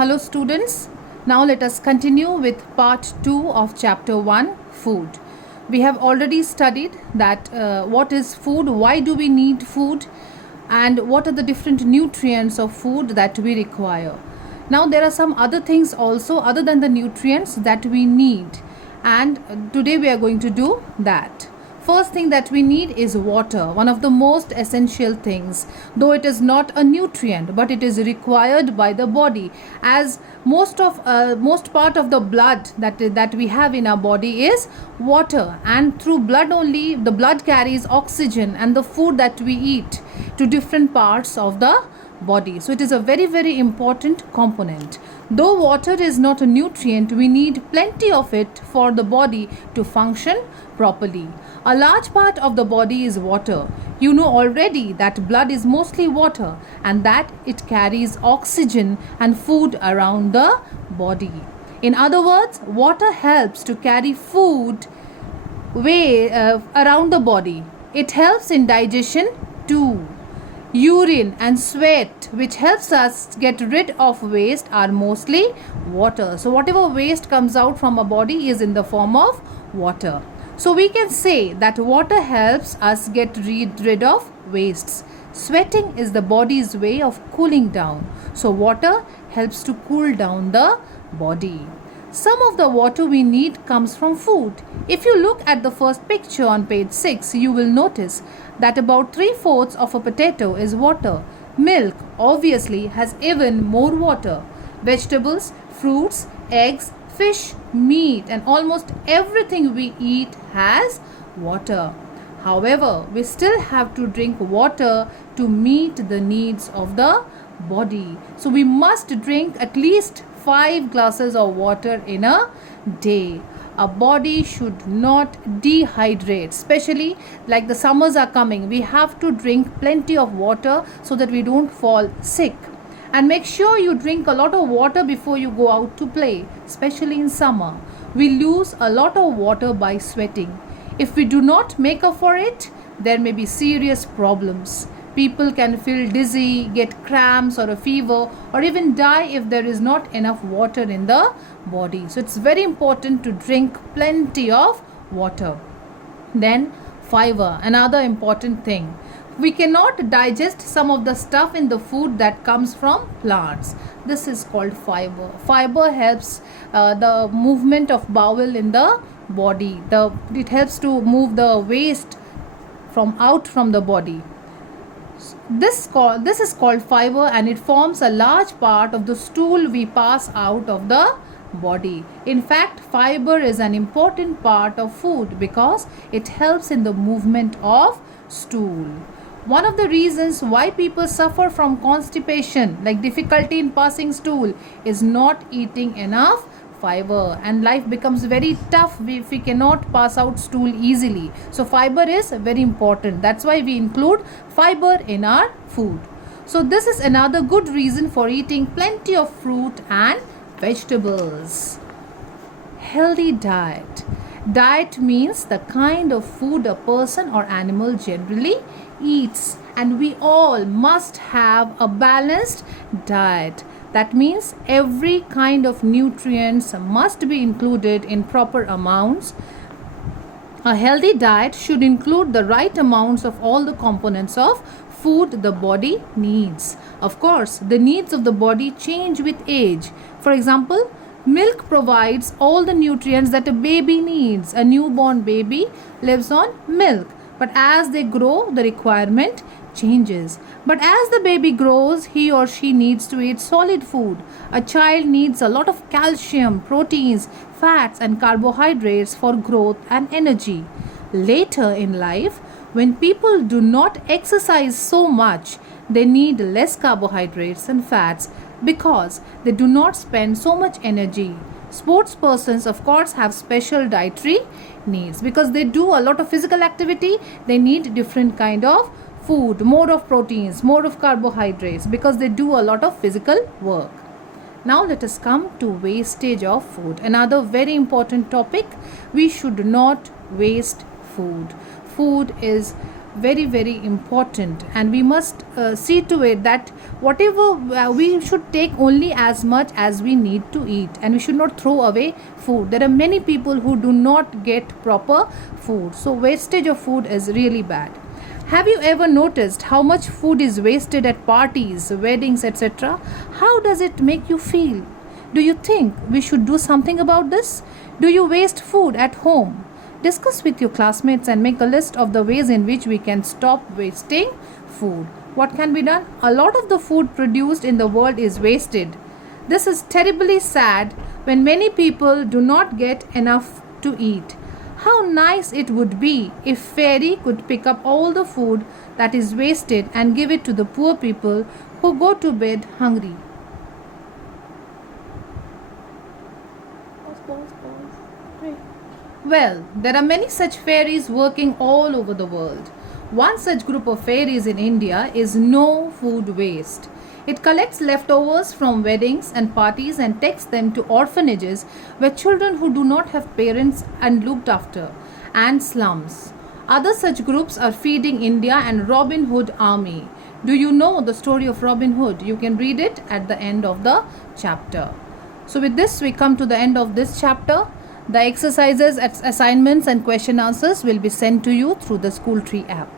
Hello students, now let us continue with part 2 of chapter 1, food. We have already studied that what is food, why do we need food, and what are the different nutrients of food that we require. Now there are some other things also other than the nutrients that we need, and today we are going to do that. First thing that we need is water, one of the most essential things, though it is not a nutrient, but it is required by the body, as most part of the blood that we have in our body is water, and through blood only the blood carries oxygen and the food that we eat to different parts of the body. So it is a very important component. Though water is not a nutrient, we need plenty of it for the body to function properly. A large part of the body is water. You know already that blood is mostly water and that it carries oxygen and food around the body. In other words, water helps to carry food around the body. It helps in digestion too. Urine and sweat, which helps us get rid of waste, are mostly water. So whatever waste comes out from a body is in the form of water. So we can say that water helps us get rid of wastes. Sweating is the body's way of cooling down. So water helps to cool down the body. Some of the water we need comes from food. If you look at the first picture on page 6, you will notice that about 3/4 of a potato is water. Milk obviously has even more water. Vegetables, fruits, eggs, fish, meat, and almost everything we eat has water. However, we still have to drink water to meet the needs of the body. So we must drink at least 5 glasses of water in a day. Our body should not dehydrate, especially like the summers are coming. We have to drink plenty of water so that we don't fall sick. And make sure you drink a lot of water before you go out to play, especially in summer. We lose a lot of water by sweating. If we do not make up for it, there may be serious problems. People can feel dizzy, get cramps or a fever, or even die if there is not enough water in the body. So it's very important to drink plenty of water. Then fiber, another important thing. We cannot digest some of the stuff in the food that comes from plants. This is called fiber. Fiber helps the movement of bowel in the body. It helps to move the waste out from the body. This is called fiber, and it forms a large part of the stool we pass out of the body. In fact, fiber is an important part of food because it helps in the movement of stool. One of the reasons why people suffer from constipation, like difficulty in passing stool, is not eating enough fiber, and life becomes very tough if we cannot pass out stool easily. So fiber is very important. That's why we include fiber in our food. So this is another good reason for eating plenty of fruit and vegetables. Healthy diet. Diet means the kind of food a person or animal generally eats, and we all must have a balanced diet. That means every kind of nutrients must be included in proper amounts. A healthy diet should include the right amounts of all the components of food the body needs. Of course, the needs of the body change with age. For example, milk provides all the nutrients that a baby needs. A newborn baby lives on milk, but as they grow, the requirement changes. But as the baby grows, he or she needs to eat solid food. A child needs a lot of calcium, proteins, fats, and carbohydrates for growth and energy. Later in life, when people do not exercise so much, they need less carbohydrates and fats because they do not spend so much energy. Sports persons, of course, have special dietary needs because they do a lot of physical activity. They need different kind of food, more of proteins, more of carbohydrates, because they do a lot of physical work. Now let us come to wastage of food. Another very important topic. We should not waste food. Food is very very important, and we must see to it that whatever we should take only as much as we need to eat, and we should not throw away food. There are many people who do not get proper food, so wastage of food is really bad. Have you ever noticed how much food is wasted at parties, weddings, etc.? How does it make you feel? Do you think we should do something about this? Do you waste food at home? Discuss with your classmates and make a list of the ways in which we can stop wasting food. What can be done? A lot of the food produced in the world is wasted. This is terribly sad when many people do not get enough to eat. How nice it would be if Fairy could pick up all the food that is wasted and give it to the poor people who go to bed hungry. Well, there are many such fairies working all over the world. One such group of fairies in India is No Food Waste. It collects leftovers from weddings and parties and takes them to orphanages where children who do not have parents are looked after, and slums. Other such groups are Feeding India and Robin Hood Army. Do you know the story of Robin Hood? You can read it at the end of the chapter. So with this, we come to the end of this chapter. The exercises, assignments and question answers will be sent to you through the School Tree app.